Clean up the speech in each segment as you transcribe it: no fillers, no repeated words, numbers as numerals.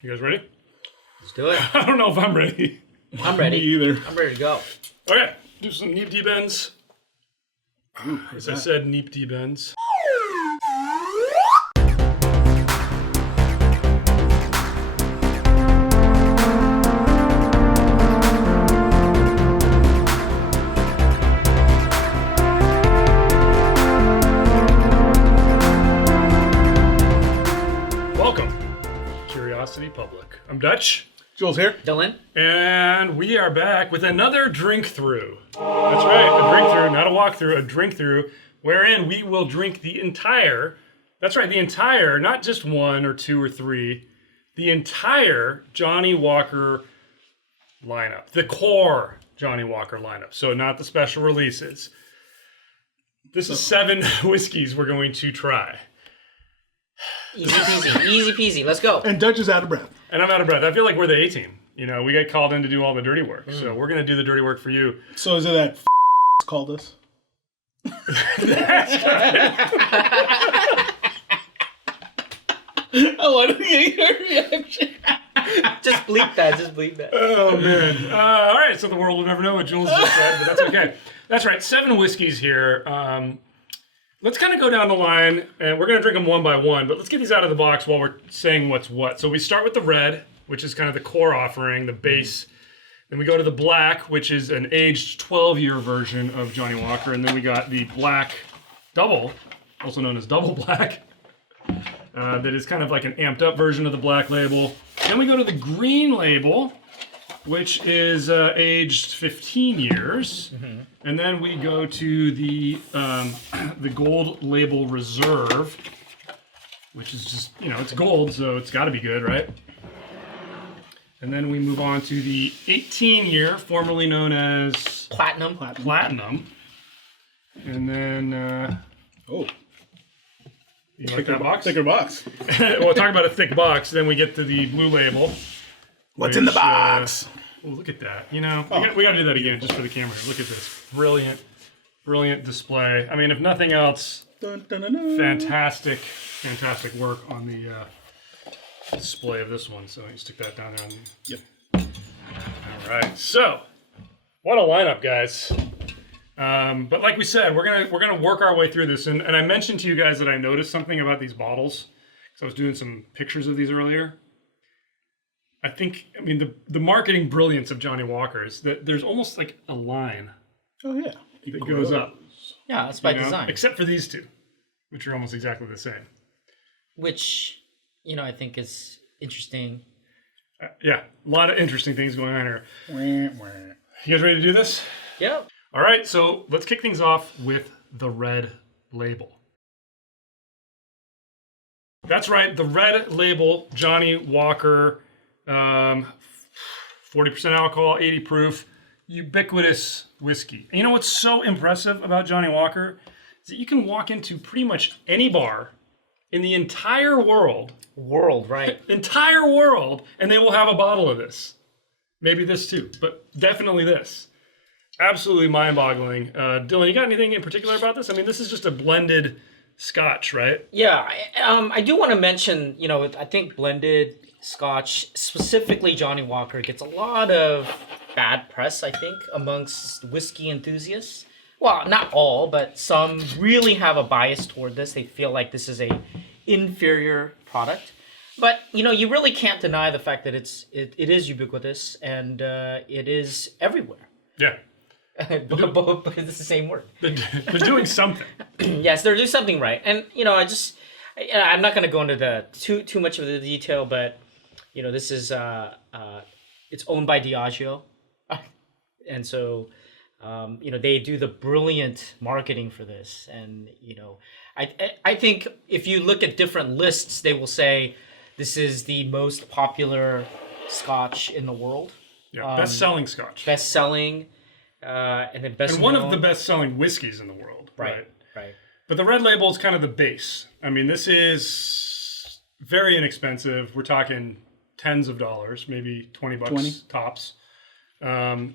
You guys ready? Let's do it. I don't know if I'm ready. I'm ready. Me either. I'm ready to go. Okay, do some neep deep ends. As I said, neep deep ends. Welcome, Curiosity Public. I'm Dutch. Jules here. Dylan? And we are back with another drink through. That's right, a drink through, not a walkthrough, a drink through, wherein we will drink the entire, that's right, the entire, not just one or two or three, the entire Johnnie Walker lineup, the core Johnnie Walker lineup. So not the special releases. This is 7 whiskeys we're going to try. Easy peasy. Easy peasy. Let's go. And Dutch is out of breath. And I'm out of breath. I feel like we're the A-team. You know, we get called in to do all the dirty work. So we're going to do the dirty work for you. So is it that called us? I want to get your reaction. Just bleep that. Just bleep that. Oh, man. All right, so the world will never know what Jules just said, but that's okay. That's right, 7 whiskeys here. Let's kind of go down the line, and we're going to drink them one by one, but let's get these out of the box while we're saying what's what. So we start with the red, which is kind of the core offering, the base. Then we go to the black, which is an aged 12-year version of Johnnie Walker. And then we got the black double, also known as double black, that is kind of like an amped up version of the black label. Then we go to the green label, which is aged 15 years. Mm-hmm. And then we go to the gold label reserve, which is just, you know, it's gold, so it's got to be good, right? And then we move on to the 18-year, formerly known as Platinum. Platinum. And then, Oh. You like that box? Thicker box. Well, talking about a thick box, then we get to the blue label. What's in the box? Oh, look at that. You know, we got to do that again just for the camera. Look at this. Brilliant, brilliant display. I mean, if nothing else, Dun, dun, dun, dun. fantastic work on the display of this one. So you stick that down there. Yep. All right. So, what a lineup, guys. But like we said, we're gonna work our way through this. And I mentioned to you guys that I noticed something about these bottles. So I was doing some pictures of these earlier. I mean, the marketing brilliance of Johnnie Walker is that there's almost like a line Oh, yeah. that goes up. Yeah, that's by you know? design. Except for these two, which are almost exactly the same. Which, you know, I think is interesting. Yeah, a lot of interesting things going on here. Wah, wah. You guys ready to do this? Yep. All right, so let's kick things off with the red label. That's right, the red label, Johnnie Walker, 40% alcohol, 80 proof, ubiquitous whiskey. And you know what's so impressive about Johnnie Walker? Is that you can walk into pretty much any bar in the entire world, Right. entire world, and they will have a bottle of this. Maybe this too, but definitely this. Absolutely mind-boggling. Dylan, you got anything in particular about this? I mean, this is just a blended Scotch, right? Yeah, I do want to mention, you know, I think blended Scotch, specifically Johnnie Walker, gets a lot of bad press, I think, amongst whiskey enthusiasts. Well, not all, but some really have a bias toward this. They feel like this is a inferior product. But, you know, you really can't deny the fact that it is ubiquitous and it is everywhere. Yeah. but it's the same word. They're doing something. Yes, they're doing something right. And, you know, I'm not going to go into the too much of the detail, but, you know, this is, it's owned by Diageo. And so, you know, they do the brilliant marketing for this. And, you know, I think if you look at different lists, they will say this is the most popular Scotch in the world. Yeah, best-selling Scotch. Best-selling, and then best And one of the best-selling whiskeys in the world. Right. But the red label is kind of the base. I mean, this is very inexpensive. We're talking tens of dollars, maybe $20 tops. And,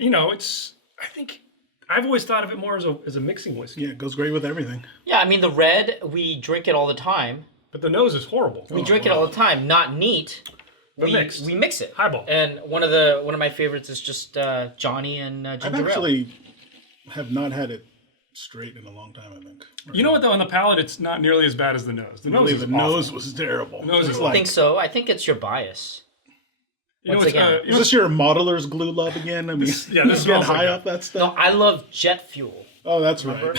you know, I think I've always thought of it more as a mixing whiskey. Yeah, it goes great with everything. Yeah, I mean, the red, we drink it all the time. But the nose is horrible. We drink it all the time. Not neat. But mixed. we mix it. Highball. And one of my favorites is just Johnny and ginger I've ale. actually have not had it straight in a long time, I think. You know what, though? On the palate, it's not nearly as bad as the nose. The nose Really, is the awful. nose was terrible. The nose is It's I like- think so. I think it's your bias. You know Once what's, again. you Is know this your modeler's glue love again? I mean, yeah, you this get smells like high that. off that No, stuff. I love jet fuel. Oh, that's right.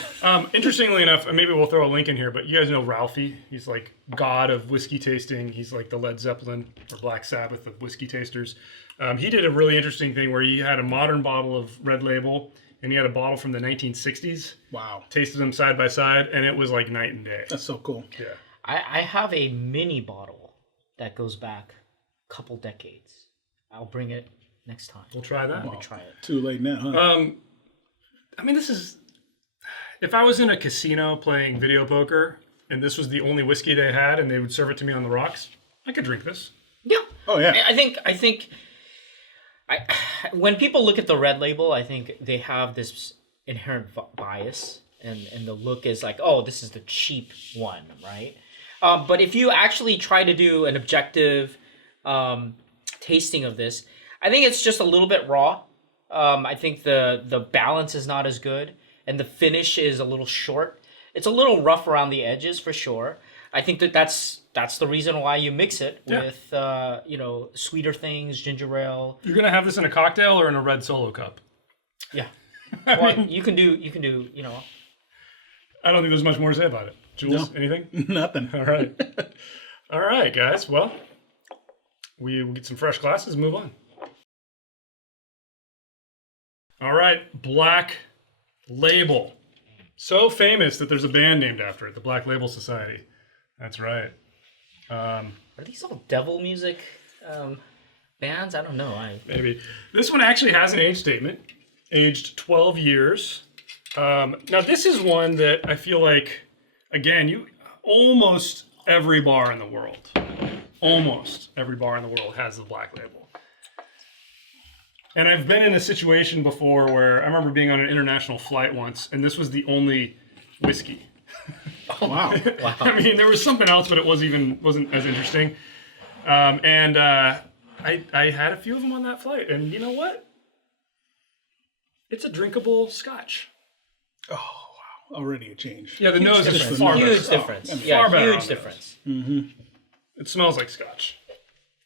Interestingly enough, and maybe we'll throw a link in here, but you guys know Ralphie. He's like god of whiskey tasting. He's like the Led Zeppelin or Black Sabbath of whiskey tasters. He did a really interesting thing where he had a modern bottle of Red Label and he had a bottle from the 1960s. Wow, Tasted them side by side, and it was like night and day. that's so cool. Yeah. I have a mini bottle that goes back a couple decades. I'll bring it next time. We'll try that. Try it. Too late now, huh? I mean, this is... If I was in a casino playing video poker and this was the only whiskey they had and they would serve it to me on the rocks, I could drink this. Yeah. Oh yeah. I think when people look at the Red Label, I think they have this inherent bias, and the look is like, oh, this is the cheap one, right? But if you actually try to do an objective tasting of this, I think it's just a little bit raw. I think the balance is not as good, and the finish is a little short. It's a little rough around the edges for sure. I think that's the reason why you mix it with sweeter things, ginger ale. You're gonna have this in a cocktail or in a red Solo cup. Yeah. Well, you can do I don't think there's much more to say about it. Jules, anything? Nothing. All right. All right, guys. Well, we'll get some fresh glasses, move on. All right, Black Label. So famous that there's a band named after it, the Black Label Society. That's right. Are these all devil music bands? I don't know. Maybe. This one actually has an age statement, aged 12 years. Now, this is one that I feel like, again, almost every bar in the world has the Black Label. And I've been in a situation before where I remember being on an international flight once, and this was the only whiskey. Wow. I mean, there was something else, but it wasn't as interesting. I had a few of them on that flight, and you know what? It's a drinkable Scotch. Oh wow. Already a change. Yeah, the nose is difference. far better. Huge difference. I mean, Yeah, far better on huge the difference. It smells like Scotch.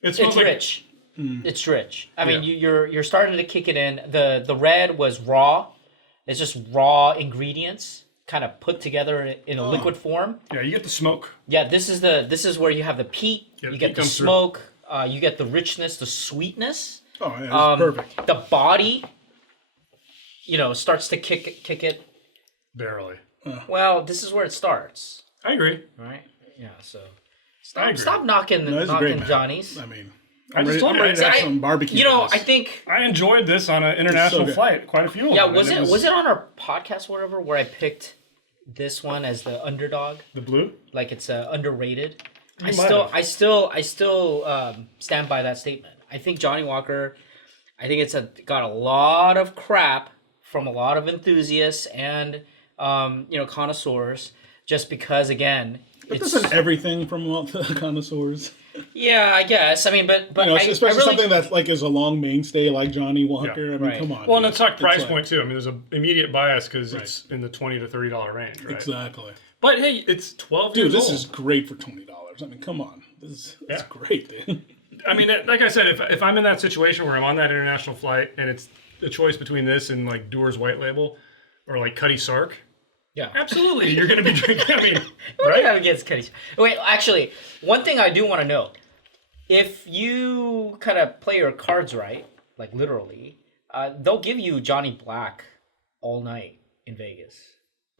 It smells It's like rich. It's rich. I mean, you're starting to kick it in. The red was raw. It's just raw ingredients kind of put together in a liquid form. Yeah, you get the smoke. Yeah, this is where you have the peat. Yeah, the you get peat the comes through. smoke. You get the richness, the sweetness. Oh yeah, it's perfect. The body, starts to kick it. Barely. Well, this is where it starts, I agree. right? Yeah. So I agree. stop knocking No, it's a great knocking man. Johnnies. I mean, I I'm just ready, told I'm you, ready to I- have some barbecue. I with this. think. I enjoyed this on an international good. flight. Quite a few of Yeah, them. was and it on our podcast or whatever where I picked this one as the underdog? the blue? Like it's underrated. I might still have. stand by that statement. I think Johnnie Walker. I think it's got a lot of crap from a lot of enthusiasts and connoisseurs, just because again, But it's isn't everything from all the connoisseurs? yeah, I guess. I mean, but Especially I really, something that's like is a long mainstay like Johnnie Walker. Yeah, I mean, right. come on. Well, and it's like price like- point too. I mean, there's an immediate bias because it's in the $20 to $30 range, right? Exactly. But hey, it's 12 Dude, years this old. is great for $20. I mean, come on. This is great, dude. I mean, like I said, if I'm in that situation where I'm on that international flight and it's the choice between this and like Dewar's White Label or like Cutty Sark, yeah. absolutely, you're going to be drinking. I mean, What do you right? have against Cuddy? Wait, actually, one thing I do want to know: if you kind of play your cards right, like literally, they'll give you Johnny Black all night in Vegas.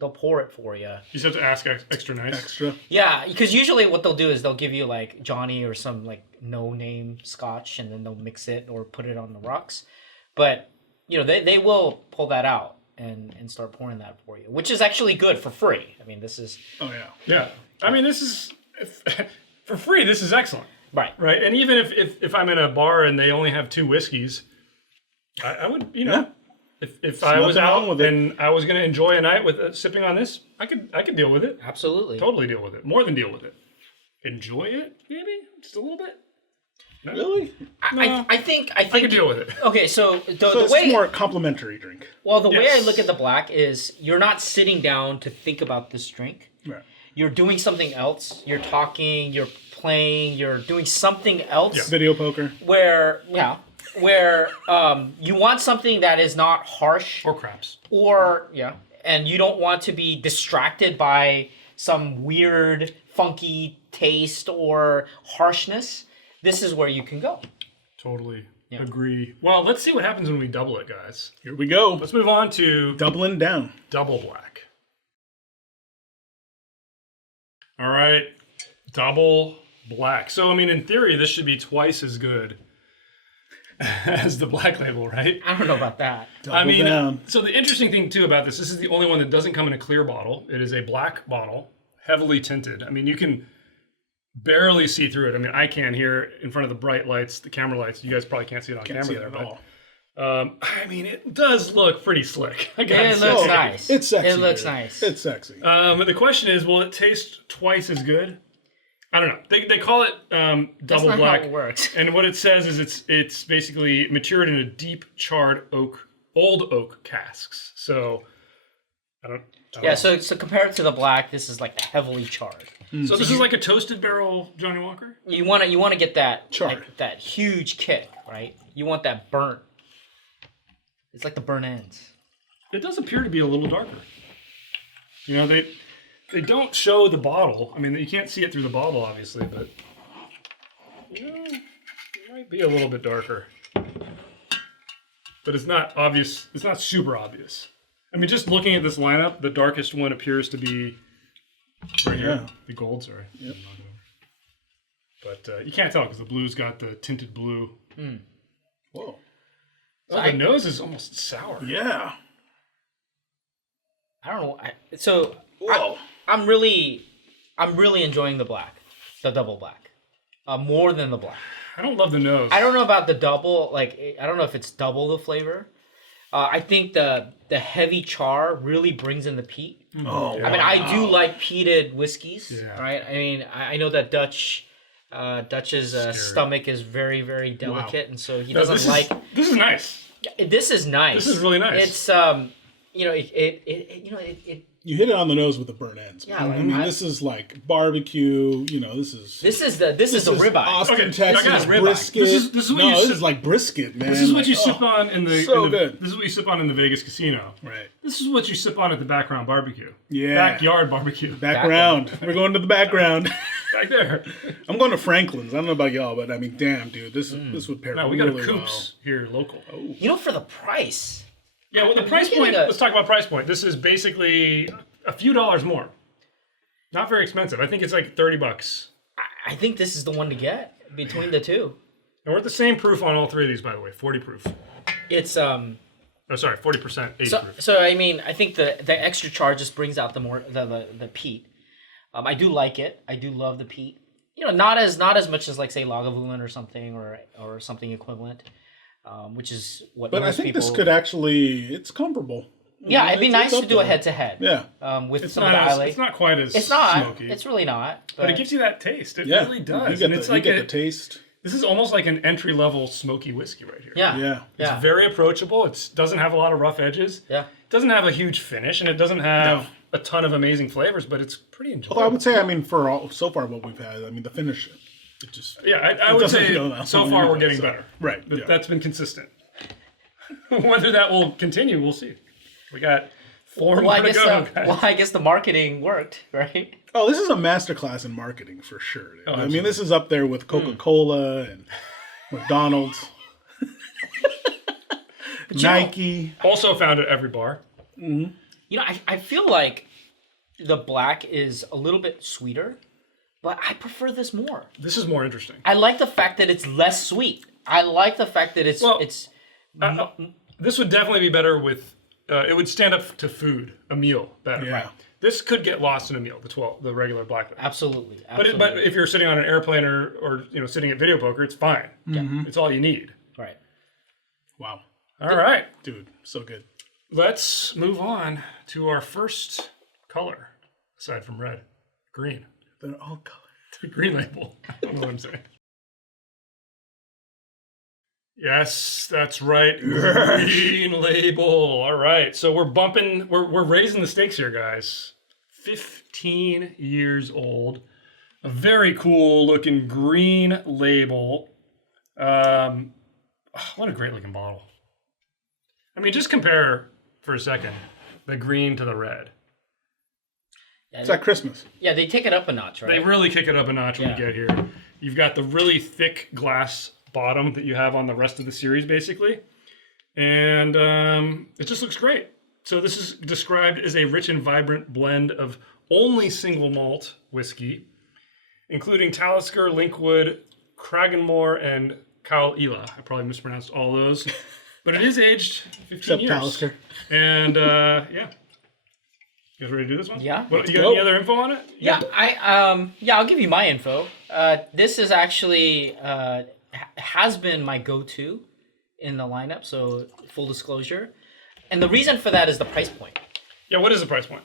They'll pour it for you. You just have to ask extra nice. Extra. Yeah, because usually what they'll do is they'll give you like Johnny or some like no-name Scotch, and then they'll mix it or put it on the rocks. But they will pull that out and start pouring that for you, which is actually good for free. I mean, this is Oh yeah. Yeah. I mean, this is, for free, this is excellent. right. Right. And even if I'm in a bar and they only have 2 whiskeys, I would, Yeah. if I was nothing wrong out with it. and I was going to enjoy a night with sipping on this, I could deal with it. Absolutely. Totally deal with it. More than deal with it. Enjoy it, maybe? Just a little bit? Really? I think I can deal with it. Okay, so So the it's way more a complimentary drink. well the way I Yes. look at the black is you're not sitting down to think about this drink. Right. You're doing something else. You're talking. You're playing. You're doing something else. Video poker. Where you want something that is not harsh Or craps. and you don't want to be distracted by some weird, funky taste or harshness. This is where you can go. Totally agree. Well, let's see what happens when we double it, guys. Here we go. Let's move on to Doubling down. double black. All right, double black. So, I mean, in theory, this should be twice as good as the black label, right? I don't know about that. Double down. So the interesting thing too about this is the only one that doesn't come in a clear bottle. It is a black bottle, heavily tinted. I mean, you can barely see through it. I mean, I can here in front of the bright lights, the camera lights. You guys probably can't see it on Can't camera see it there, at but all. I mean, it does look pretty slick. I gotta It say. looks nice. It's sexy. It looks dude. nice. It's sexy. But the question is, will it taste twice as good? I don't know. They call it That's double not black. how it works. And what it says is it's basically matured in a deep charred old oak casks. So I don't Yeah. know. So compare it to the black. This is like heavily charred. So this is like a toasted barrel Johnnie Walker? You want to get that Charred. like, that huge kick, right? You want that burnt. It's like the burnt ends. It does appear to be a little darker. You know, they don't show the bottle. I mean, you can't see it through the bottle, obviously, but it might be a little bit darker. But it's not obvious. It's not super obvious. I mean, just looking at this lineup, the darkest one appears to be right here. Yeah. The gold, sorry. Yep. But you can't tell because the blue's got the tinted blue. Whoa. Oh, the nose is almost sour. Yeah. I don't know. Whoa. I'm really enjoying the black, the double black, more than the black. I don't love the nose. I don't know about the double. Like I don't know if it's double the flavor. I think the heavy char really brings in the peat. Oh. Yeah. I mean, I do like peated whiskeys, Yeah. right? I mean, I know that Dutch's stomach is very, very delicate, and so he doesn't like. This is nice. This is nice. This is really nice. It's it You hit it on the nose with the burnt ends. Yeah, man. like I mean, I- this is like barbecue. You know, this is this is the ribeye. Austin, Okay, I Texas got ribeye. brisket. This is what you this sip- is like brisket, man. This is what Like, you oh, sip on in the. so in the- good. This is what you sip on in the Vegas casino. Right. This is what you sip on at the background barbecue. Yeah. Backyard barbecue. Background. We're going to the background. Back there. I'm going to Franklin's. I don't know about y'all, but I mean, damn, dude, this would pair No, we got really a Coops here local. You know, for the price. Yeah, well, the price getting point. a- Let's talk about price point. This is basically a few dollars more. Not very expensive. I think it's like $30. I think this is the one to get between the two. And we're at the same proof on all three of these, by the way. 40 proof. It's Oh, sorry, 40% age proof. So I mean, I think the extra char just brings out the peat. I do like it. I do love the peat. You know, not as much as like say Lagavulin or something or something equivalent, which is what But most I think people. this could actually, it's comparable. Yeah, it'd be It's nice up to do a there. head to head. Yeah. With It's some of the not, Islay. it's not quite as It's not. smoky. It's really not. but it gives you that taste. It Yeah. really You does. get And the, it's you like get the taste. this is almost like an entry-level smoky whiskey right here. Yeah. Yeah. Yeah. It's very approachable. It doesn't have a lot of rough edges. Yeah. It doesn't have a huge finish, and it doesn't have a ton of amazing flavors, but it's pretty enjoyable. Although I would say, I mean, for all, so far what we've had, I mean, the finish, it just, Yeah, I would doesn't say go that so long far we're anyway, getting so- better. right, But yeah. That's been consistent. Whether that will continue, we'll see. We got 4 Well, more I to guess go, guys. I guess the marketing worked, right? Oh, this is a masterclass in marketing for sure. Dude. I mean, absolutely. this is up there with Coca-Cola and McDonald's, Nike. Also found at every bar. You know, I feel like the black is a little bit sweeter, but I prefer this more. This is more interesting. I like the fact that it's less sweet. I like the fact that it's Well, it's This would definitely be better with. It would stand up to food, a meal better. Yeah. This could get lost in a meal. The regular black. Label. absolutely. But if you're sitting on an airplane or sitting at video poker, it's fine. It's all you need. right. Wow. All right, Dude, so good. let's move on to our first color, aside from red, green. They're all colors. The green label. I don't know what I'm saying. Yes, that's right. Green label. All right. So we're raising the stakes here, guys. 15 years old. A very cool looking green label. What a great looking bottle. I mean, just compare for a second the green to the red. Yeah, It's like Christmas. yeah, they take it up a notch, right? They really kick it up a notch when Yeah. you get here. You've got the really thick glass bottom that you have on the rest of the series, basically. And it just looks great. So this is described as a rich and vibrant blend of only single malt whiskey, including Talisker, Linkwood, Cragganmore, and Kyle Ela. I probably mispronounced all those. But it is aged 15 Except years. Talisker. And yeah. You guys ready to do this one? Yeah. What, Let's you got go. any other info on it? Yeah, I'll give you my info. This is actually has been my go-to in the lineup, so full disclosure. And the reason for that is the price point. Yeah, what is the price point?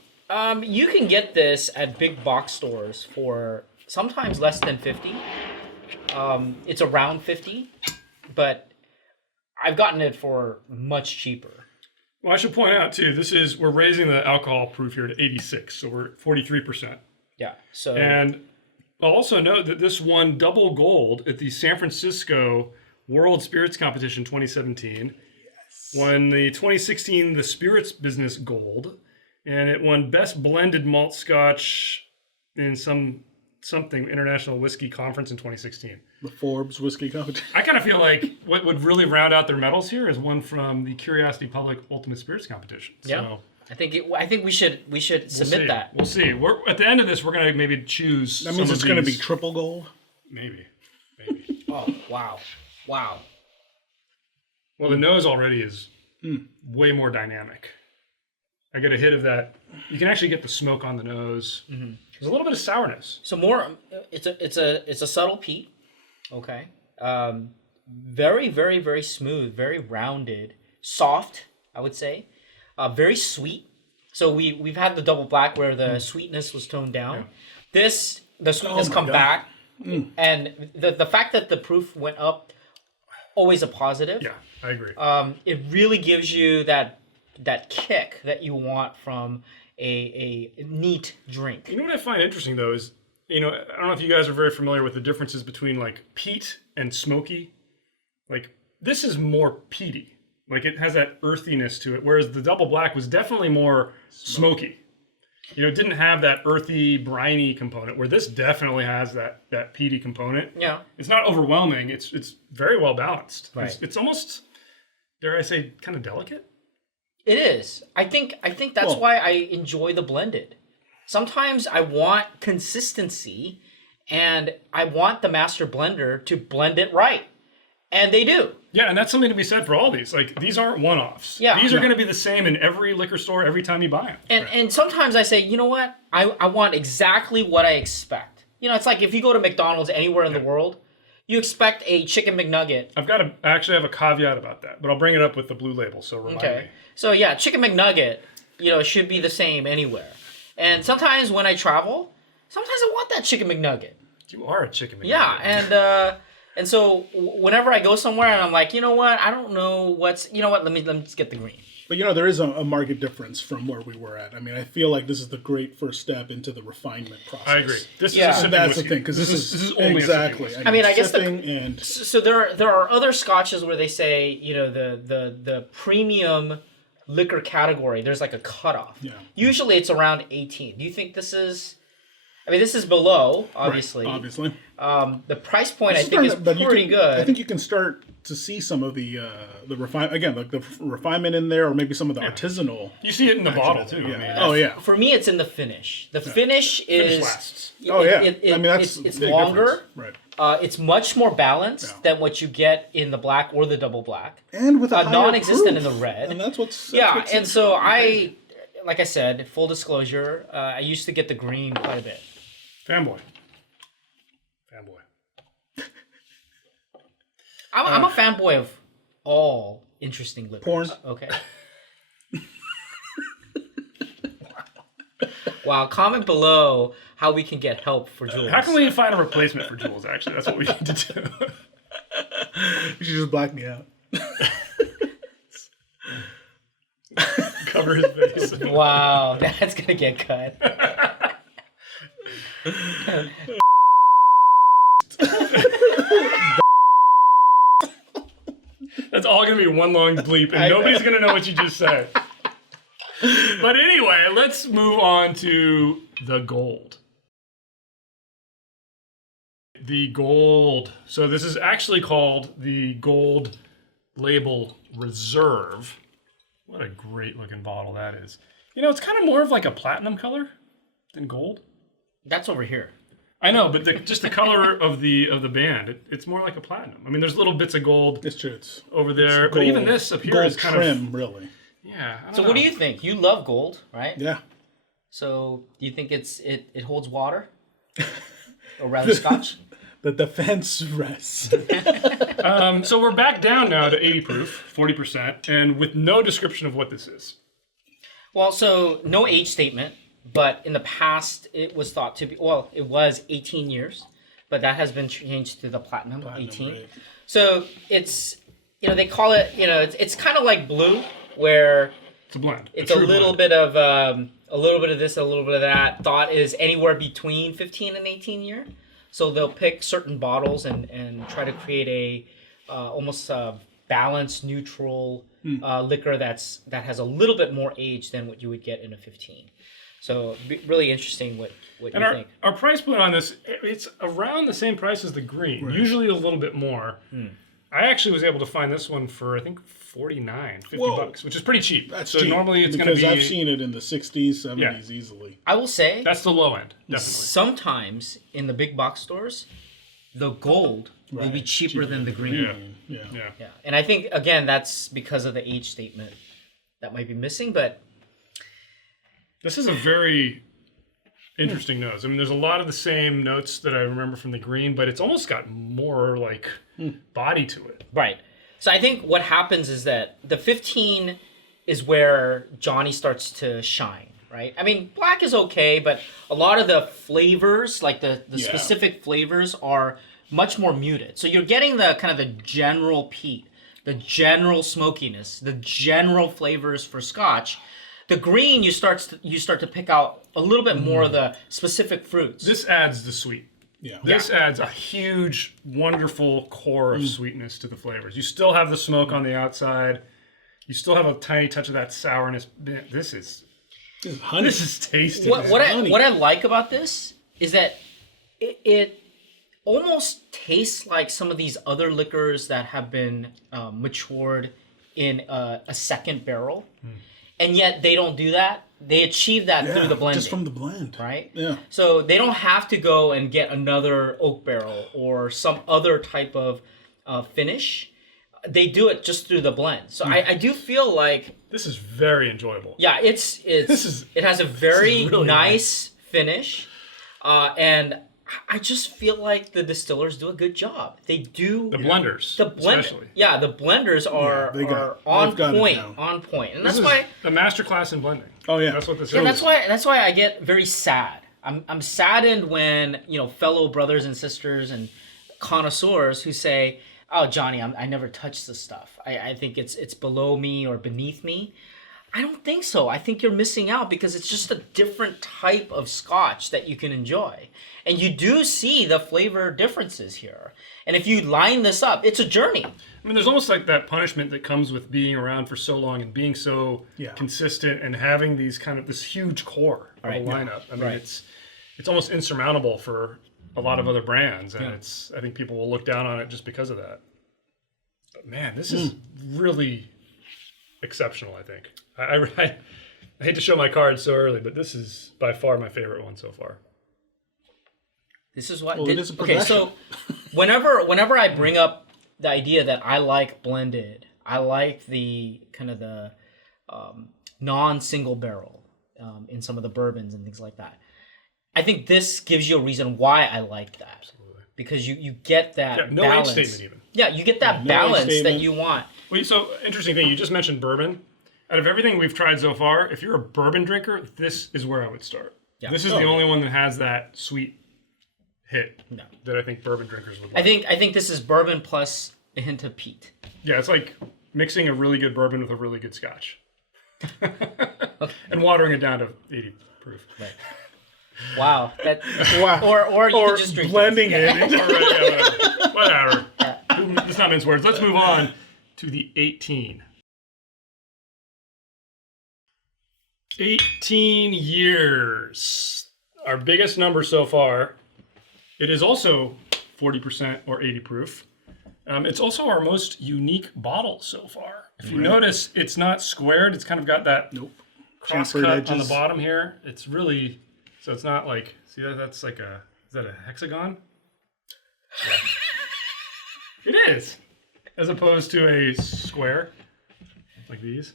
You can get this at big box stores for sometimes less than 50. It's around 50, but I've gotten it for much cheaper. Well, I should point out too, we're raising the alcohol proof here to 86, so we're at 43%. Yeah. So And I'll also note that this won double gold at the San Francisco World Spirits Competition 2017. Yes. Won the 2016 The Spirits Business Gold, and it won Best Blended Malt Scotch in something international whiskey conference in 2016. The Forbes whiskey competition. I kind of feel like what would really round out their medals here is one from the Curiosity Public Ultimate Spirits Competition. yeah, So I think we should we'll submit see. that. We'll see. We're at the end of this. We're gonna maybe choose. That means some it's of going to be these. triple gold. Maybe. Oh wow. Well, the nose already is way more dynamic. I get a hit of that. You can actually get the smoke on the nose. Mm-hmm. There's a little bit of sourness. So more, it's a subtle peat. Okay. Very, very, very smooth, very rounded, soft, I would say. Very sweet. So we've had the double black where the sweetness was toned down. Yeah. The sweetness come back. And the fact that the proof went up, always a positive. Yeah, I agree. It really gives you that kick that you want from a neat drink. You know what I find interesting though is, I don't know if you guys are very familiar with the differences between like peat and smoky. Like this is more peaty. Like it has that earthiness to it, whereas the double black was definitely more smoky. It didn't have that earthy, briny component, where this definitely has that peaty component. Yeah. It's not overwhelming. It's very well balanced. Right. It's almost, dare I say, kind of delicate. It is. I think that's why I enjoy the blended. Sometimes I want consistency, and I want the master blender to blend it right, and they do. Yeah, and that's something to be said for all these. Like these aren't one-offs. Yeah. These are going to be the same in every liquor store every time you buy them. And sometimes I say, you know what? I want exactly what I expect. It's like if you go to McDonald's anywhere in the world, you expect a chicken McNugget. I actually have a caveat about that, but I'll bring it up with the blue label, so remind me. So yeah, chicken McNugget, should be the same anywhere. And sometimes when I travel, sometimes I want that chicken McNugget. You are a chicken McNugget. Yeah, and so whenever I go somewhere and I'm like, you know what? I don't know let me just get the green. But there is a market difference from where we were at. I mean, I feel like this is the great first step into the refinement process. I agree. This is a Yeah. sipping That's whiskey. the thing, because this is only exactly. a sipping whiskey. I mean, I guess sipping so there are other scotches where they say, the premium liquor category, there's like a cutoff. Yeah. Usually it's around 18. Do you think this is? I mean, this is below, obviously. Right, obviously. The price point I think is pretty good. I think you can start to see some of the refine again, like the refinement in there, or maybe some of the artisanal. You see it in the bottle too. Yeah. I mean, Oh yeah. For me, it's in the finish. The finish is. lasts. Oh yeah. I mean, it's big longer. difference. Right. It's much more balanced than what you get in the black or the double black. And with a higher non-existent proof. in the red. And that's what's And so like I said, full disclosure, I used to get the green quite a bit. Fanboy. I'm a fanboy of all interesting liquors. Porn. Okay. Wow. Comment below how we can get help for Jules. How can we find a replacement for Jules? Actually, that's what we need to do. You should just black me out. Cover his face. Wow, that's gonna get cut. That's all gonna be one long bleep, and nobody's gonna know what you just said. But anyway, let's move on to the gold. The gold. So this is actually called the Gold Label Reserve. What a great looking bottle that is. You know, it's kind of more of like a platinum color than gold. That's over here. I know, but just the color of the band, it's more like a platinum. I mean, there's little bits of gold It's true. It's over there, but even this up here gold is kind trim, of really. yeah. I don't So know. what do you think? You love gold, right? Yeah. So do you think it holds water? Or rather scotch? The defense rests. So we're back down now to 80 proof, 40%, and with no description of what this is. Well, so no age statement, but in the past it was thought to be, well, it was 18 years, but that has been changed to the platinum 18. Right. So it's, they call it, it's kind of like blue, where It's a blend. it's a little bit of this, a little bit of that. Thought is anywhere between 15 and 18 year. So they'll pick certain bottles and try to create a almost balanced, neutral liquor that has a little bit more age than what you would get in a 15. So really interesting what you think. Our price point on this, it's around the same price as the green, usually a little bit more. I actually was able to find this one for, I think, $50 bucks, which is pretty cheap. That's so cheap, normally it's going to because be... I've seen it in the 60s, 70s easily. I will say That's the low end, definitely. sometimes in the big box stores, the gold will be cheaper than the green. Yeah. Yeah, and I think again that's because of the age statement that might be missing. But This is a very interesting nose. I mean, there's a lot of the same notes that I remember from the green, but it's almost got more like body to it. right, so I think what happens is that the 15 is where Johnny starts to shine. Right. I mean, black is okay, but a lot of the flavors, like the specific flavors, are much more muted. So you're getting the kind of the general peat, the general smokiness, the general flavors for Scotch. The green, you start to pick out a little bit more of the specific fruits. This adds the sweet. Yeah. This adds a huge, wonderful core of sweetness to the flavors. You still have the smoke on the outside. You still have a tiny touch of that sourness. This is Honey. This is tasty. What I like about this is that it almost tastes like some of these other liquors that have been matured in a second barrel, and yet they don't do that. They achieve that through the blending. Just from the blend. Right? Yeah. So they don't have to go and get another oak barrel or some other type of finish. They do it just through the blend. So I do feel like This is very enjoyable. yeah, it has a very really nice finish, and I just feel like the distillers do a good job. They do The blenders, especially. Yeah, the blenders are they've got it on point, and This that's is why. a masterclass in blending. Oh, yeah. That's what this Yeah, is. that's why I get very sad. I'm saddened when fellow brothers and sisters and connoisseurs who say, "Oh, Johnny, I never touch this stuff. I think it's below me or beneath me." I don't think so. I think you're missing out because it's just a different type of Scotch that you can enjoy, and you do see the flavor differences here. And if you line this up, it's a journey. I mean, there's almost like that punishment that comes with being around for so long and being so consistent and having these this huge core of a lineup. I mean, it's almost insurmountable for a lot of other brands, and I think people will look down on it just because of that. But man, this is really exceptional. I think I hate to show my cards so early, but this is by far my favorite one so far. This is what. it is a okay, so whenever I bring up the idea that I like blended, I like the kind of the non-single barrel in some of the bourbons and things like that. I think this gives you a reason why I like that. Absolutely. Because you get that no balance. age statement even. Yeah, you get that no balance that you want. Wait, so interesting thing, you just mentioned bourbon. Out of everything we've tried so far, if you're a bourbon drinker, this is where I would start. Yeah. This is the only one that has that sweet hit that I think bourbon drinkers would like. I think this is bourbon plus a hint of peat. Yeah, it's like mixing a really good bourbon with a really good scotch. And watering it down to 80 proof. Right. Wow. Wow. Or you Or can just drink blending it. All right, yeah, whatever. Let's not mince words. Let's move on to the 18. 18 years. Our biggest number so far. It is also 40% or 80 proof. It's also our most unique bottle so far. If you notice, it's not squared. It's kind of got that cross cut Chamfered on the edges. bottom here. It's really, so it's not like, see that's like a, is that a hexagon? Yeah. It is. As opposed to a square, like these.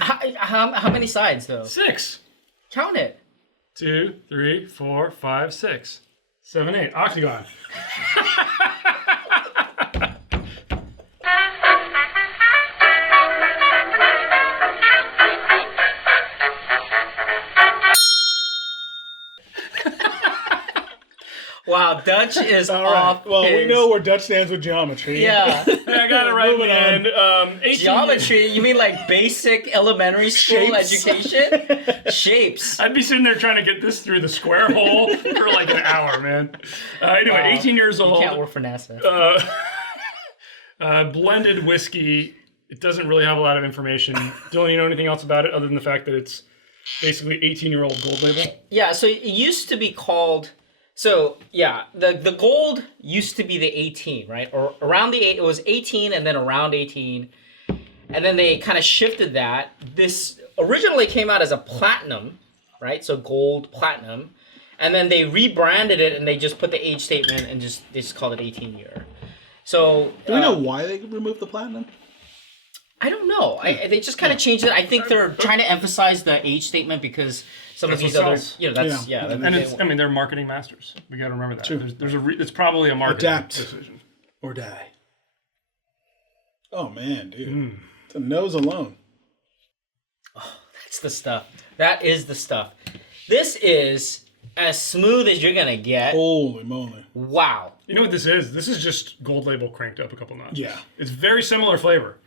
How many sides though? 6. Count it. 2, 3, 4, 5, 6, 7, 8. Octagon. Wow, Dutch is All right. off. Well, we his- know where Dutch stands with geometry. Yeah. I got it right in the Moving on. end. 18 Geometry? You mean like basic elementary school Shapes. education? Shapes. I'd be sitting there trying to get this through the square hole for like an hour, man. Anyway, 18 years You old. can't work for NASA. Blended whiskey. It doesn't really have a lot of information. Dylan, you know anything else about it other than the fact that it's basically 18-year-old gold label? Yeah, so it used to be called. So yeah, the gold used to be the 18, right? Or around the 8, it was 18 and then around 18. And then they kind of shifted that. This originally came out as a platinum, right? So gold platinum. And then they rebranded it and they just put the age statement and they just called it 18 year. So Do we know why they removed the platinum? I don't know. They just kind of changed it. I think they're trying to emphasize the age statement because some That's of these what other, sells. that's Yeah. And it's, I mean, they're marketing masters. We got to remember that. There's it's probably a marketing Adapt. decision. Or die? Oh, man, dude. The nose alone. That's the stuff. That is the stuff. This is as smooth as you're gonna get. Holy moly. Wow. You know what this is? This is just gold label cranked up a couple notches. Yeah. It's very similar flavor.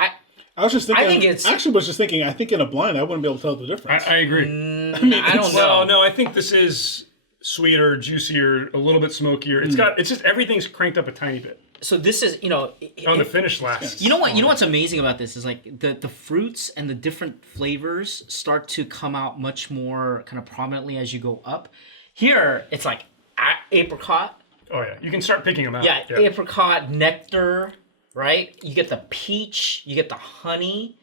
I was just thinking. I think it's- Actually, was just thinking. I think in a blind, I wouldn't be able to tell the difference. I agree. I don't know. Well, no, I think this is sweeter, juicier, a little bit smokier. It's just everything's cranked up a tiny bit. So this is, On the finish last. you know what? You know what's amazing about this is like the fruits and the different flavors start to come out much more kind of prominently as you go up. Here, it's like apricot. Oh yeah, you can start picking them out. Yeah, apricot, nectar, right? You get the peach, you get the honey,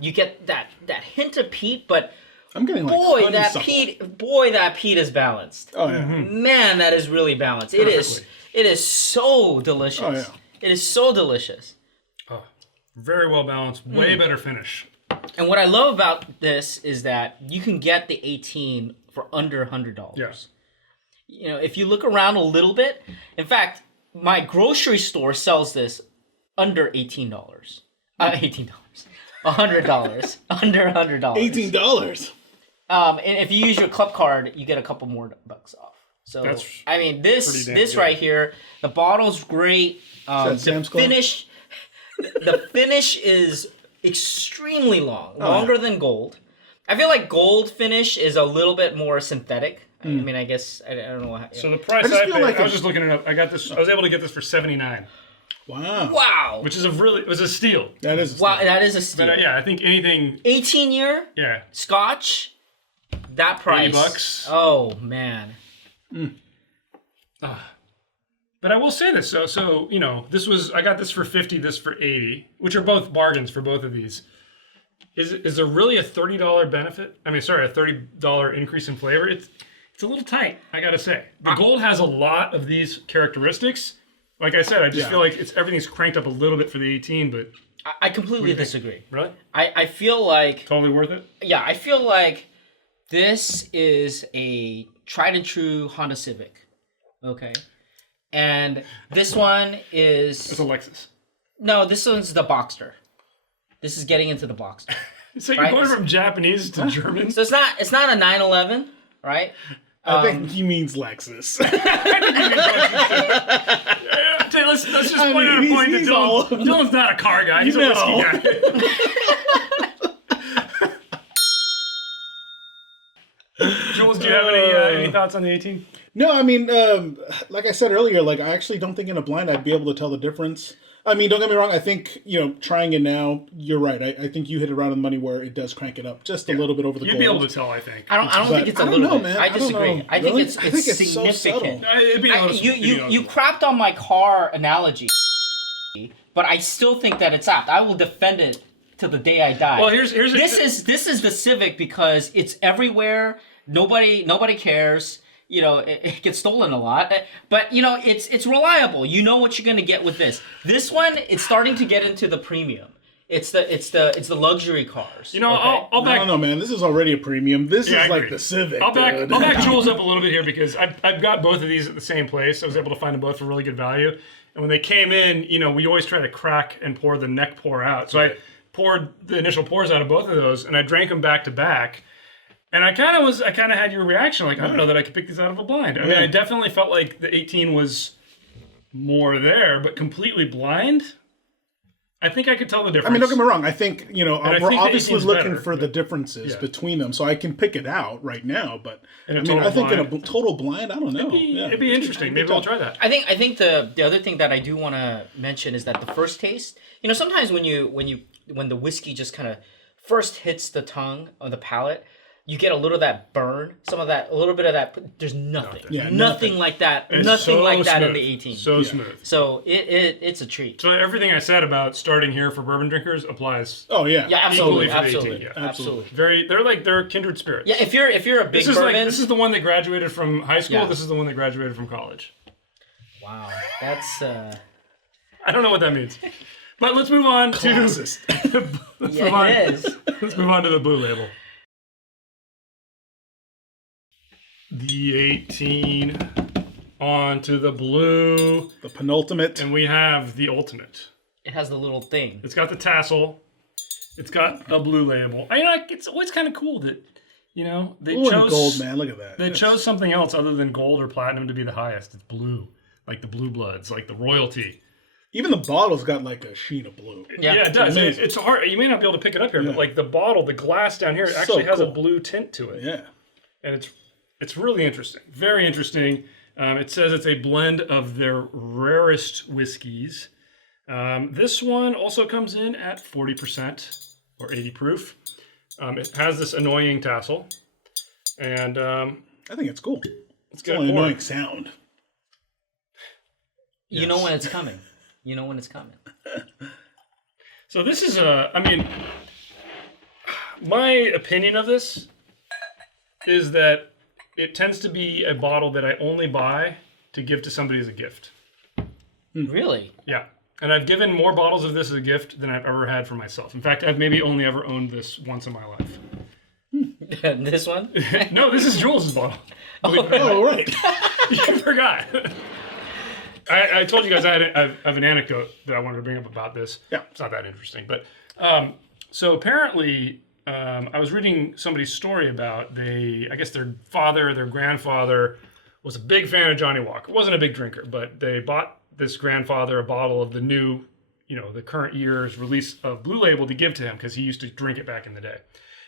you get that hint of peat, but I'm getting like boy, that honeysuckle. peat is balanced. Oh yeah. Man, that is really balanced. Perfectly. It is so delicious. Oh, yeah. It is so delicious. Oh, very well balanced. Way better finish. And what I love about this is that you can get the 18 for under $100. Yes. You know, if you look around a little bit, in fact, my grocery store sells this under $18. $18. $100. Under $100. $18. And if you use your club card, you get a couple more bucks off. So That's I mean, pretty this damn good. right here, the bottle's great. that The Sam's Club? the finish is extremely long, Oh, longer than gold. I feel like gold finish is a little bit more synthetic. I mean, I guess I don't know. So the price I just I feel paid, like I was it's- just looking it up. I was able to get this for $79, Wow. Wow, which is it was a steal. That is. wow, that is a steal. But yeah, I think anything, 18 year yeah, Scotch, that price. $80. Oh man. But I will say this. So you know, I got this for 50, this for 80, which are both bargains for both of these. Is there really a $30 benefit? I mean, sorry, a $30 increase in flavor? It's a little tight, I gotta say. The gold has a lot of these characteristics. Like I said, I just feel like everything's cranked up a little bit for the 18, but I completely disagree. really, I feel like totally worth it. yeah, I feel like this is a tried and true Honda Civic. Okay. And this one It's is a Lexus. no, this one's the Boxster. This is getting into the Boxster. So you're Right. going from Japanese to German? So it's not a 911, right? I think he means Lexus. let's just I point out a mean, point that he's all- Dylan's not a car guy. He's a whiskey guy. Jules, do you have any thoughts on the 18? No, I mean, like I said earlier, like I actually don't think in a blind I'd be able to tell the difference. I mean, don't get me wrong. I think, trying it now, you're right. I think you hit it right on the money where it does crank it up just a little bit over the You'd gold. be able to tell, I think. I don't But think it's a I don't little know, bit. man. I I don't disagree. know. I think Really? it's I think it's so significant. subtle. It'd be noticeable. You crapped on my car analogy, but I still think that it's apt. I will defend it till the day I die. Well, here's this is the Civic because it's everywhere. Nobody cares. It gets stolen a lot, but it's reliable. You know what you're gonna get with this. This one, it's starting to get into the premium. It's the luxury cars. I'll back. No, man. This is already a premium. This Yeah, I is like agree. the Civic. I'll back dude. Jules up a little bit here because I've got both of these at the same place. I was able to find them both for really good value. And when they came in, we always try to crack and pour the neck pour out. So I poured the initial pours out of both of those, and I drank them back to back. And I kind of had your reaction, like, I don't know that I could pick these out of a blind. I mean, I definitely felt like the 18 was more there, but completely blind, I think I could tell the difference. I mean, don't get me wrong. I think, I we're think the obviously 18's looking better, for the differences between them, so I can pick it out right now. But In a I mean, total I think in a blind. total blind, I don't know. It'd be interesting. Maybe I'll try that. I think the other thing that I do want to mention is that the first taste. Sometimes when the whiskey just kind of first hits the tongue or the palate, you get a little of that burn, a little bit of that. There's nothing, nothing like that, It's nothing so like that in smooth. the 18. So smooth. So it's a treat. So everything I said about starting here for bourbon drinkers applies. Oh yeah. Yeah, absolutely, Equally for the 18, absolutely, yeah. absolutely. They're kindred spirits. Yeah, if you're a big This is bourbon, this is the one that graduated from high school. Yeah. This is the one that graduated from college. wow, that's I don't know what that means. But let's move on to Classist. yeah, it is. let's move on to the blue label. The 18 on to the blue, The penultimate. and we have the ultimate. It has the little thing. It's got the tassel. It's got a blue label. It's always kind of cool that they Blue and chose gold, man. Look at that. They chose something else other than gold or platinum to be the highest. It's blue, like the blue bloods, like the royalty. Even the bottle's got like a sheen of blue. Yeah. Yeah, it does. amazing. It's hard. You may not be able to pick it up here, but Yeah. like the bottle, the glass down here, it actually has a cool. blue tint to it, Yeah. and it's really interesting. Very interesting. It says it's a blend of their rarest whiskeys. This one also comes in at 40% or 80 proof. It has this annoying tassel, and I think it's cool. it's It's got only a pour. annoying sound. You know when it's coming. You know when it's coming. So this is my opinion of this is that it tends to be a bottle that I only buy to give to somebody as a gift. Really? Yeah. And I've given more bottles of this as a gift than I've ever had for myself. In fact, I've maybe only ever owned this once in my life. This one? No, this is Jules' bottle. Oh, right. You forgot. I told you guys I have an anecdote that I wanted to bring up about this. Yeah. It's not that interesting. But so apparently, I was reading somebody's story about I guess their father, their grandfather was a big fan of Johnnie Walker. Wasn't a big drinker, but they bought this grandfather a bottle of the new, the current year's release of Blue Label to give to him because he used to drink it back in the day.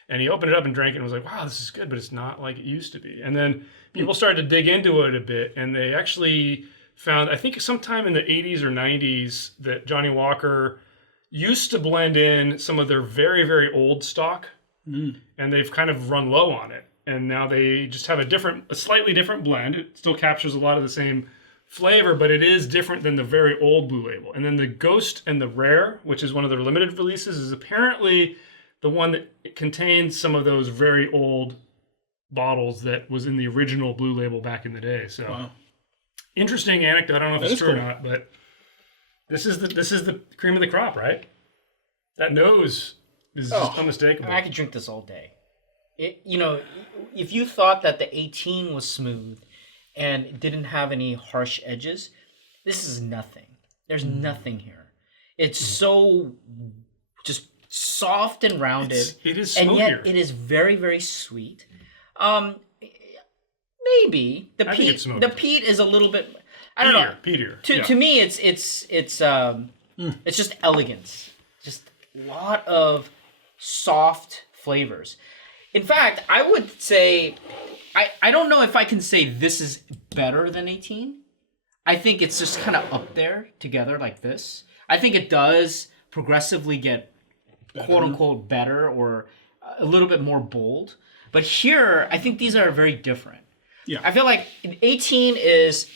And he opened it up and drank it and was like, wow, this is good, but it's not like it used to be. And then people started to dig into it a bit, and they actually found, I think sometime in the 80s or 90s, that Johnnie Walker used to blend in some of their very, very old stock, and they've kind of run low on it. And now they just have a slightly different blend. It still captures a lot of the same flavor, but it is different than the very old Blue Label. And then the Ghost and the Rare, which is one of their limited releases, is apparently the one that contains some of those very old bottles that was in the original Blue Label back in the day. So, Wow. Interesting anecdote. I don't know if That it's is true or cool. not, but this is the cream of the crop, right? That nose is just unmistakable. I could drink this all day. If you thought that the 18 was smooth and didn't have any harsh edges, this is nothing. There's nothing here. It's so just soft and rounded. It is and smoother. yet it is very, very sweet. Maybe I think it's smoother. the peat is a little bit. I don't know. Peatier. To me, it's just elegance. Just a lot of soft flavors. In fact, I would say, I don't know if I can say this is better than 18. I think it's just kind of up there together like this. I think it does progressively get quote unquote better or a little bit more bold. But here, I think these are very different. Yeah. I feel like 18 is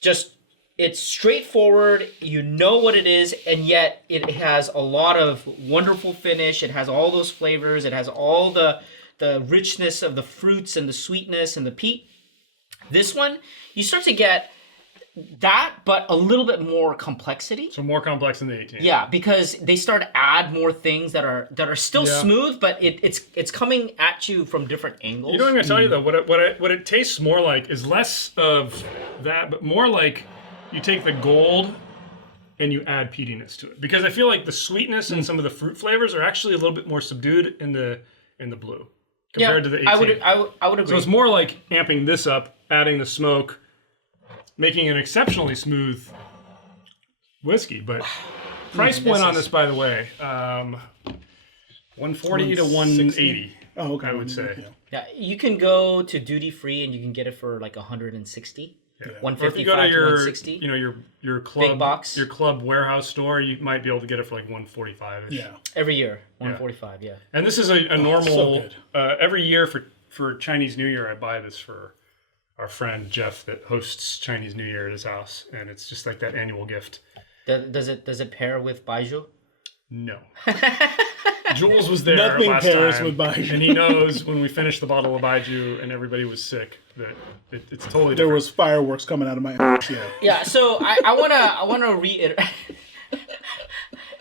just, it's straightforward, you know what it is, and yet it has a lot of wonderful finish. It has all those flavors. It has all the richness of the fruits and the sweetness and the peat. This one, you start to get that, but a little bit more complexity. So more complex than the 18. Yeah, because they start to add more things that are still smooth, but it's coming at you from different angles. You know what I'm gonna tell you though? What it tastes more like is less of that, but more like you take the gold and you add peatiness to it. Because I feel like the sweetness and some of the fruit flavors are actually a little bit more subdued in the blue compared to the 18. I would agree. So it's more like amping this up, adding the smoke, making an exceptionally smooth whiskey. But price point on this, by the way, 140 to 180. Oh, okay. I would say. Yeah, you can go to duty free and you can get it for like 160. Yeah. 155 or if you go to your, 160. you know, your club Big box. your club warehouse store, you might be able to get it for like 145. Yeah. Every year, 145. Yeah. And this is a normal. good. Every year for Chinese New Year, I buy this for our friend Jeff that hosts Chinese New Year at his house, and it's just like that annual gift. Does it pair with baijiu? No. Jules was there Nothing last pairs time, with baijiu. and he knows when we finished the bottle of baijiu and everybody was sick that it's totally There different. was fireworks coming out of my ass. Yeah. Yeah. So I wanna reiterate.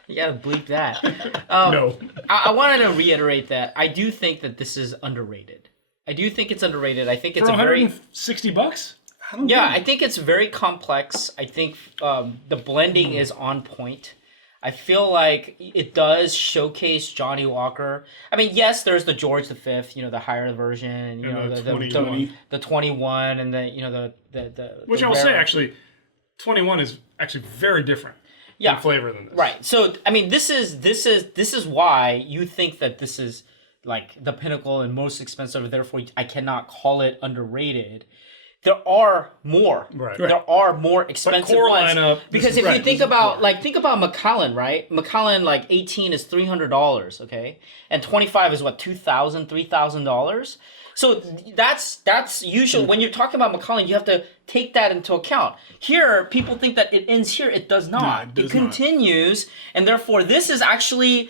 You gotta bleep that. No. I wanted to reiterate that I do think that this is underrated. I do think it's underrated. I think it's For a very $160? I think it's very complex. I think the blending is on point. I feel like it does showcase Johnnie Walker. I mean, yes, there's the George V, the higher version, and the 21, and the Which I will say, actually, 21 is actually very different in flavor than this. Right. So I mean, this is why you think that this is like the pinnacle and most expensive. Therefore, I cannot call it underrated. There are more. Right. There are more expensive core ones. lineup, Because if you think about Macallan, right? Macallan, like 18 is $300, okay, and 25 is what, $2,000, $3,000. So that's usual. When you're talking about Macallan, you have to take that into account. Here, people think that it ends here. It does not. it does it continues, and therefore this is actually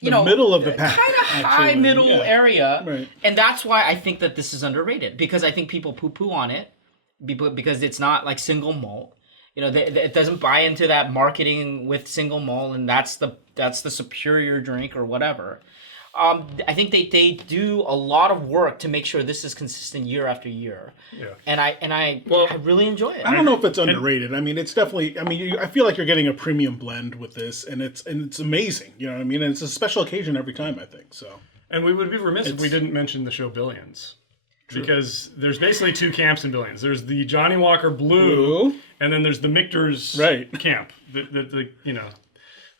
middle of the pack, kind of high middle area, Right. and that's why I think that this is underrated, because I think people poo-poo on it because it's not like single malt. It doesn't buy into that marketing with single malt, and that's the superior drink or whatever. I think they do a lot of work to make sure this is consistent year after year. Yeah. And I really enjoy it. I don't know if it's underrated. I mean, it's definitely. I mean, I feel like you're getting a premium blend with this, and it's amazing. You know what I mean? And it's a special occasion every time, I think. So. And we would be remiss if we didn't mention the show Billions. Because there's basically two camps in Billions. There's the Johnnie Walker Blue, and then there's the Michter's camp. The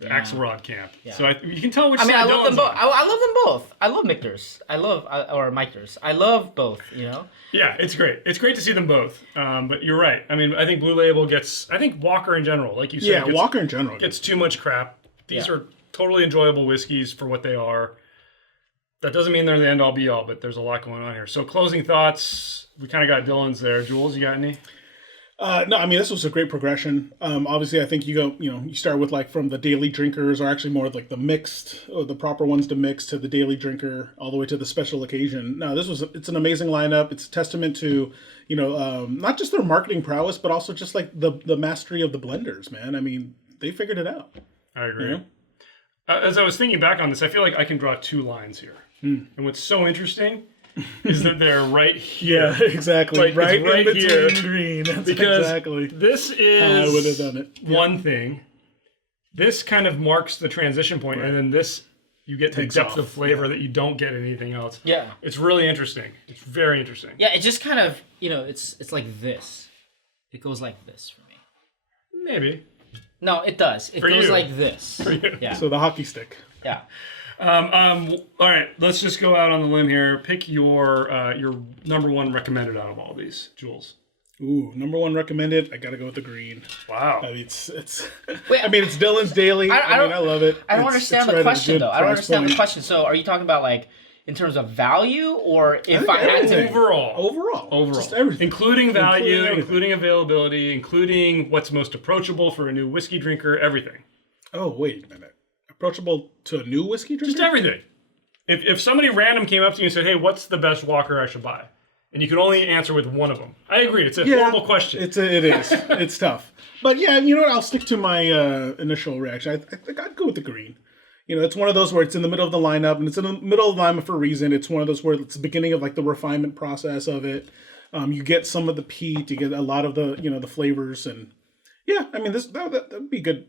Axelrod camp. Yeah. So you can tell which side I love them both. on. I love them both. I love Michter's. Or Michter's. I love both, Yeah, it's great. It's great to see them both. But you're right. I mean, I think Blue Label I think Walker in general, like you said. Walker in general. Gets too much crap. These are totally enjoyable whiskeys for what they are. That doesn't mean they're the end-all be-all, but there's a lot going on here. So closing thoughts, we kind of got Dylan's there. Jules, you got any? No, I mean, this was a great progression. Obviously, I think you start with like from the daily drinkers, or actually more like the mixed, or the proper ones to mix, to the daily drinker, all the way to the special occasion. No, it's an amazing lineup. It's a testament to, not just their marketing prowess, but also just like the mastery of the blenders, man. I mean, they figured it out. I agree. As I was thinking back on this, I feel like I can draw two lines here. And what's so interesting is that they're right here. Yeah, exactly. Like, right in between here. green. That's Because exactly. this I is would have done it. one thing. This kind of marks the transition point, and then this, you get the depth of flavor that you don't get in anything else. Yeah. It's really interesting. It's very interesting. Yeah, it just kind of, it's like this. It goes like this for me. Maybe. No, it does. It For goes you. like this. you. Yeah. So the hockey stick. Yeah. All right, let's just go out on the limb here. Pick your number one recommended out of all these, Jules. Ooh, number one recommended. I gotta go with the green. Wow. I mean, it's. Wait, I mean, it's Dylan's Daily. I mean, I love it. I don't It's understand right the at a question good though. I don't price understand the point. question. So, are you talking about like in terms of value, or if think I had everything. to? Overall, just everything, Including value, everything. including availability, including what's most approachable for a new whiskey drinker, everything. Oh wait a minute, approachable to a new whiskey drinker? Just everything. If somebody random came up to you and said, hey, what's the best Walker I should buy? And you could only answer with one of them. I agree. It's a horrible question. It is. It's tough. But yeah, you know what? I'll stick to my initial reaction. I think I'd go with the green. You know, it's one of those where it's in the middle of the lineup, and it's in the middle of the lineup for a reason. It's one of those where it's the beginning of like the refinement process of it. You get some of the peat, you get a lot of the the flavors, and yeah, I mean that'd be good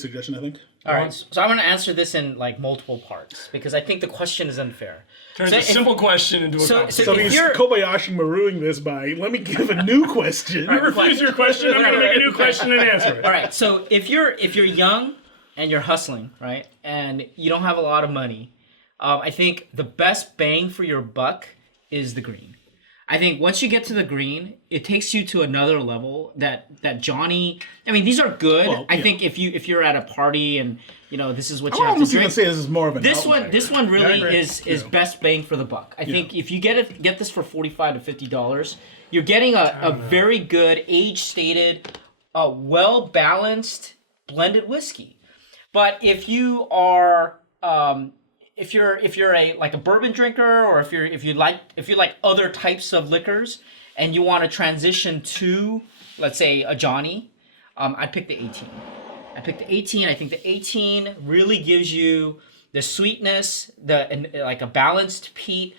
suggestion, I think. All right, so I'm going to answer this in like multiple parts because I think the question is unfair. Turns a simple question into a complicated. So if he's you're- Kobayashi Maruing this by let me give a new question. I refuse your question. I'm going to make a new question and answer it. All right, so if you're young and you're hustling, right, and you don't have a lot of money, I think the best bang for your buck is the green. I think once you get to the green, it takes you to another level that Johnny. I mean, these are good. Well, I yeah. think if you're at a party and this is what you I'm have to almost drink. even say this is more of an This outlier. one really Yeah. is best bang for the buck. I think if you get this for $45 to $50, you're getting a very good age stated, well balanced blended whiskey. But if you are if you're a bourbon drinker, or if you like other types of liquors and you want to transition to, let's say, a Johnny, I'd pick the 18. I picked the 18. I think the 18 really gives you the sweetness, like a balanced peat.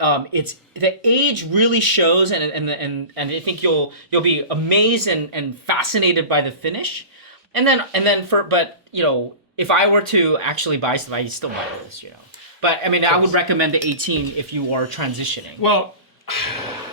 It's the age really shows, and I think you'll be amazed and fascinated by the finish. And then if I were to actually buy stuff, I'd still buy this, But I mean, I would recommend the 18 if you are transitioning. Well,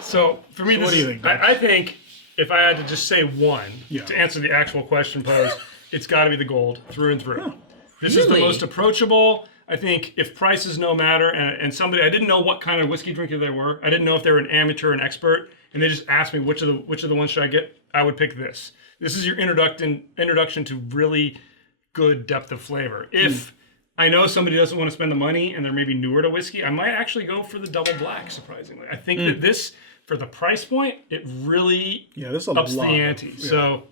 so for me, what do you think, Dutch? I think if I had to just say one Yeah. to answer the actual question posed, it's got to be the gold through and through. This is the Really? most approachable. I think if prices no matter, and somebody, I didn't know what kind of whiskey drinker they were. I didn't know if they were an amateur or an expert, and they just asked me which of the ones should I get. I would pick this. This is your introduction to really good depth of flavor. If I know somebody doesn't want to spend the money and they're maybe newer to whiskey, I might actually go for the double black, surprisingly. I think that this, for the price point, it really there's a ups the lot. ante. Yeah. So,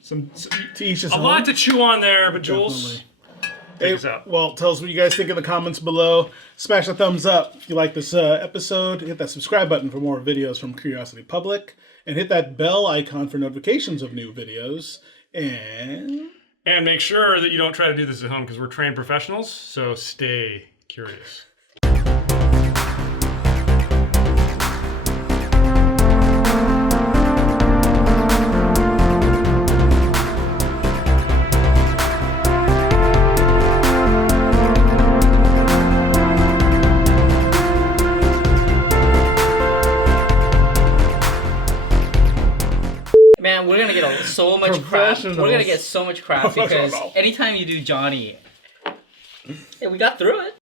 some To each his a own. lot to chew on there, but Jules, take us out. Well, tell us what you guys think in the comments below. Smash the thumbs up if you like this episode. Hit that subscribe button for more videos from Curiosity Public. And hit that bell icon for notifications of new videos. And make sure that you don't try to do this at home because we're trained professionals, so stay curious. Man, we're gonna get so much crap. We're gonna Professionals. get so much crap because anytime you do Johnny, hey, we got through it.